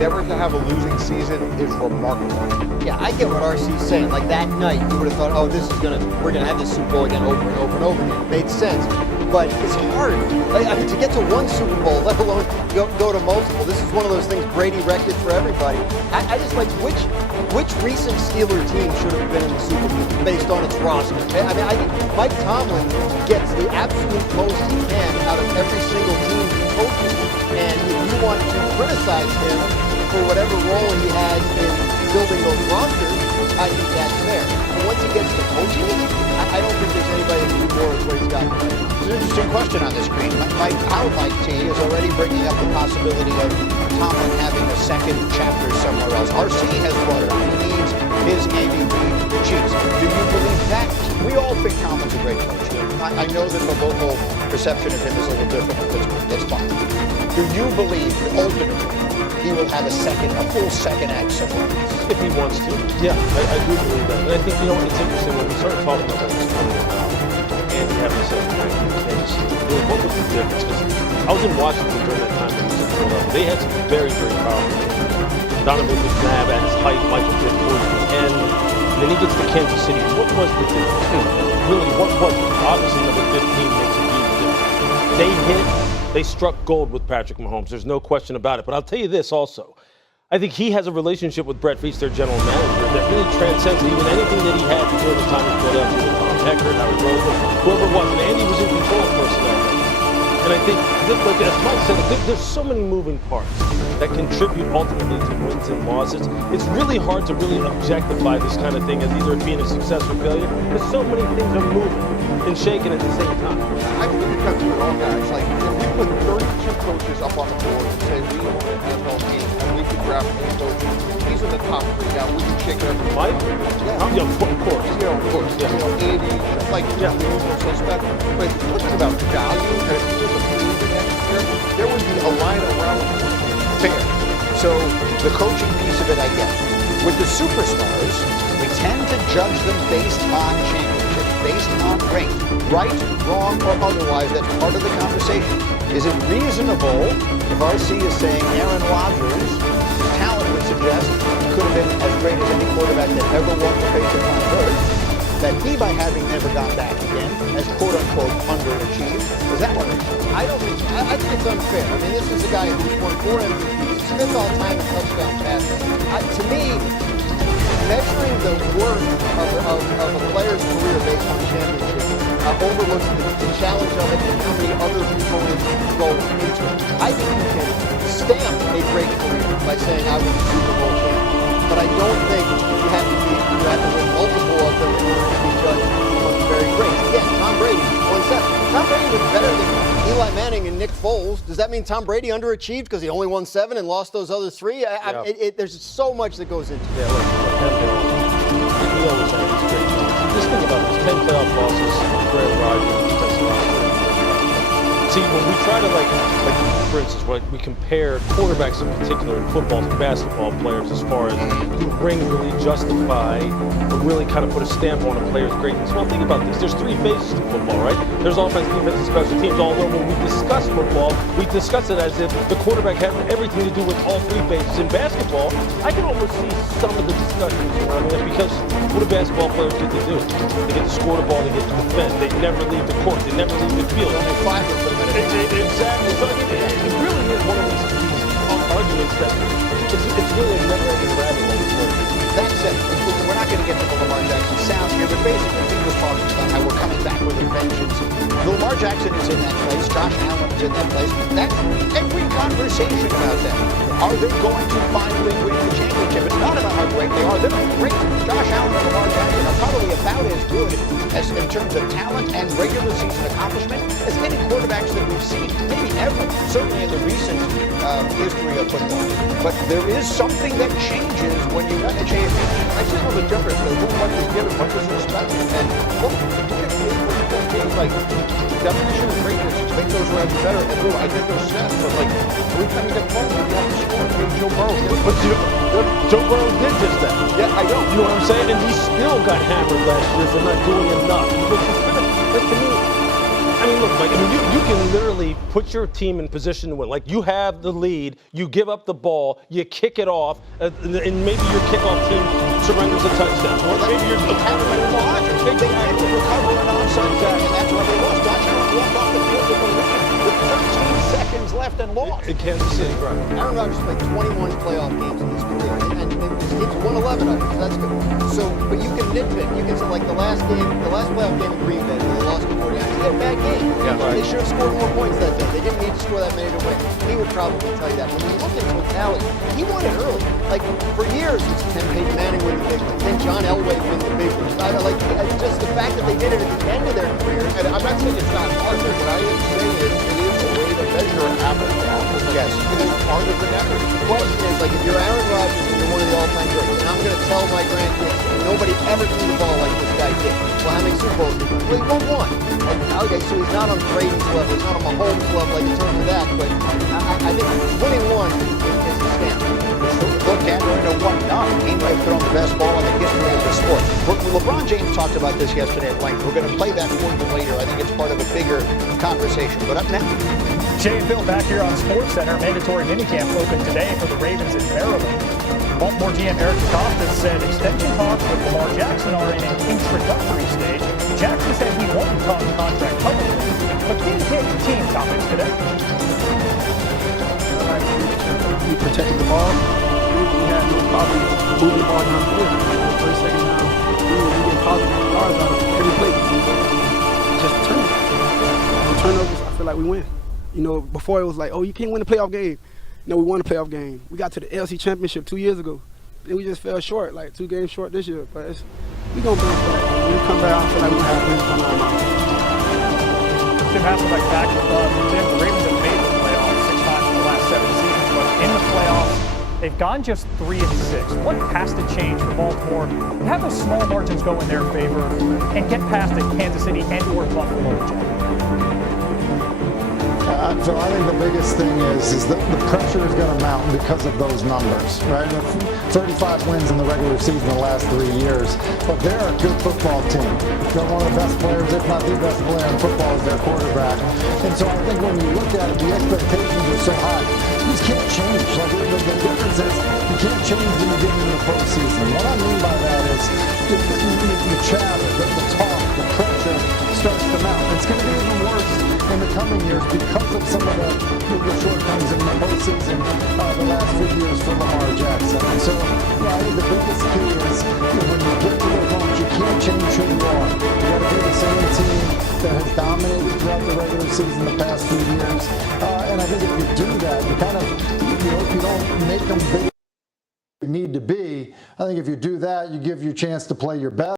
never to have a losing season is remarkable. Yeah, I get what RC's saying. Like that night, you would have thought, oh, we're gonna have this Super Bowl again over and over and over again. It made sense. But it's hard. I mean, to get to one Super Bowl, let alone go to multiple. This is one of those things Brady wrecked it for everybody. I just like which recent Steeler team should have been in the Super Bowl based on its roster. I mean, I think Mike Tomlin gets the absolute most he can out of every single team he coaches. And if you want to criticize him for whatever role he has in building those rosters, I think that's fair. But once he gets to coaching it, I don't think there's anybody that can do more with what he's got. It's an interesting question on the screen. Our Mike T is already bringing up the possibility of Tomlin having a second chapter somewhere else. RC has brought it up. He needs his MVP Chiefs. Do you believe that? We all think Tomlin's a great coach. I know that the local perception of him is a little different in Pittsburgh. That's fine. Do you believe that ultimately he will have a full second act somewhere else? If he wants to. Yeah, I do believe that. And I think, it's interesting when we started talking about what was coming about Andy having a second act in Kansas City. Really, what was the difference? Because I was in Washington during that time when he was in Philadelphia. They had some very, very powerful players. Donovan McNabb at his height, Michael Vick towards the end. And then he gets to Kansas City. What was the difference? Really, what was it? Obviously, number 15 makes a huge difference. They struck gold with Patrick Mahomes. There's no question about it. But I'll tell you this also. I think he has a relationship with Brett Veach, their general manager, that really transcends even anything that he had during his time in Philadelphia with Tom Eckert, Howard Roseman, whoever it was. And Andy was in control of personnel. And I think, as Mike said, there's so many moving parts that contribute ultimately to wins and losses. It's really hard to really objectify this kind of thing as either being a success or failure, because so many things are moving and shaking at the same time. I think it comes to it all, guys. Like, if we put 32 coaches up on the board and say we own an NFL team and we could draft any coaches, these are the top three. Now, we can shake every Mike? Yeah. Of course. Of course. Yeah. Andy, like, the usual suspect. But if you're looking about value, and if you was a free agent next year, there would be a line around the Fair. So the coaching piece of it, I get. With the superstars, we tend to judge them based on championships, based on rank. Right, wrong, or otherwise, that's part of the conversation. Is it reasonable if RC is saying Aaron Rodgers, his talent would suggest, could have been as great as any quarterback that ever walked the face of planet Earth, that he, by having never gone back again, has quote-unquote underachieved? Is that what it is? I think it's unfair. I mean, this is a guy who's won 4 MVPs, fifth all-time in touchdown passes. To me, measuring the worth of a player's career based on championships overlooks the challenge of it and how many other components go into it. I think you can stamp a great career by saying I was a Super Bowl champion. But I don't think you have to win multiple of them in order to be judged among the very great. Again, Tom Brady won 7. Tom Brady was better than Eli Manning and Nick Foles. Does that mean Tom Brady underachieved because he only won 7 and lost those other 3? There's so much that goes into it. He always had these great moments. Just think about this: 10 playoff losses, Rodgers, See, when we try to for instance, we compare quarterbacks in particular in football to basketball players as far as who really justify or really kind of put a stamp on a player's greatness. Well, think about this. There's 3 phases to football, right? There's offense, defense, and special teams. Although when we discuss football, we discuss it as if the quarterback has everything to do with all 3 phases. In basketball, I can almost see some of the discussions surrounding it because what do basketball players get to do? They get to score the ball, they get to defend. They never leave the court, they never leave the field. Only 5 of them. Exactly. So I mean, it really is one of these arguments that it's really a never-ending rabbit hole. That said, we're not going to get to the Lamar Jackson sound here, but basically he was talking about how we're coming back with a vengeance. Lamar Jackson is in that place. Josh Allen is in that place. That's every conversation about them. Are they going to finally win the championship? It's not about how great they are. They're great. Josh Allen and Lamar Jackson are probably about as good as in terms of talent and regular season accomplishment as any quarterbacks that we've seen, maybe ever, certainly in the recent history of football. But there is something that changes when you win a championship. I see all the difference. Who much is given, much is respected. And look, games like definition of greatness, make those rounds better. And I think those stats are like every time you get close, you have to score. Joe Burrow did. But Joe Burrow did just that. Yeah, I know. You know what I'm saying? And he still got hammered last year for not doing enough. Which is kind of, like, to me, I mean, look, Mike, I mean, you can literally put your team in position to win. Like, you have the lead, you give up the ball, you kick it off, and maybe your kickoff team surrenders a touchdown. Or maybe you're Rodgers. They had to recover an onside kick, and that's why they lost. Josh Allen walked off the field with 13 seconds left and lost. in Kansas City, right? Aaron Rodgers played 21 playoff games in his career, and his teams won 11 of them, so that's good. So, but you can nitpick. You can say, like, the last playoff game in Green Bay, where they lost to 49ers, he had a bad game. Yeah, right. They should have scored more points that day. They didn't need to score that many to win. He would probably tell you that. When you look at totality, he won it early. Like, for years, it's Peyton Manning win the big one. Then John Elway win the big one. Just the fact that they did it at the end of their career. And I'm not saying it's not hard, but what I am saying is it is a way to measure apples to apples. Yes. It is harder than ever. The question is, like, if you're Aaron Rodgers and you're one of the all-time greats, and I'm going to tell my grandkids, nobody ever threw the ball like this guy did. Well, how many Super Bowls did he win? Well, he won one. Okay, so he's not on Brady's level. He's not on Mahomes' level, like, in terms of that. But I think winning one is a stamp. Look, Dan, we're into 1-0. He might have thrown the best ball in the history of the sport. LeBron James talked about this yesterday at length. We're going to play that for you later. I think it's part of a bigger conversation. But up next. Jay and Phil back here on SportsCenter. Mandatory minicamp open today for the Ravens in Maryland. Baltimore GM Eric DeCosta said extension talks with Lamar Jackson are in an introductory stage. Jackson said he won't talk contract publicly, but did hit team topics today. We protected the ball. We had no problem moving the ball down the field. The first, second down, we get positive yards out of every play. Just the turnovers, I feel like we win. You know, before it was like, oh, you can't win a playoff game. No, we won a playoff game. We got to the AFC Championship 2 years ago. Then we just fell short, like 2 games short this year. But we're going to bounce back. When we come back, I feel like we're going to have wins on our mind. Tim Hasselbeck back with us. Tim, the Ravens have made the playoffs 6 times in the last 7 seasons, but in the playoffs, they've gone just 3-6. What has to change for Baltimore to have those small margins go in their favor and get past a Kansas City and or Buffalo? So I think the biggest thing is that the pressure is going to mount because of those numbers, right? 35 wins in the regular season the last 3 years, but they're a good football team. They're one of the best players, if not the best player in football, is their quarterback. And so I think when you look at it, the expectations are so high. You just can't change. Like the difference is you can't change when you get into the postseason. What I mean by that is the chatter, the talk, the pressure starts to mount. It's going to be even worse in the coming years because of some of the shortcomings in the postseason the last few years for Lamar Jackson. And so, I think the biggest key is when you get to the point, you can't change who you are. You got to be the same team that has dominated throughout the regular season the past few years. And I think if you do that, you kind of, you don't make them big you need to be. I think if you do that, you give your chance to play your best.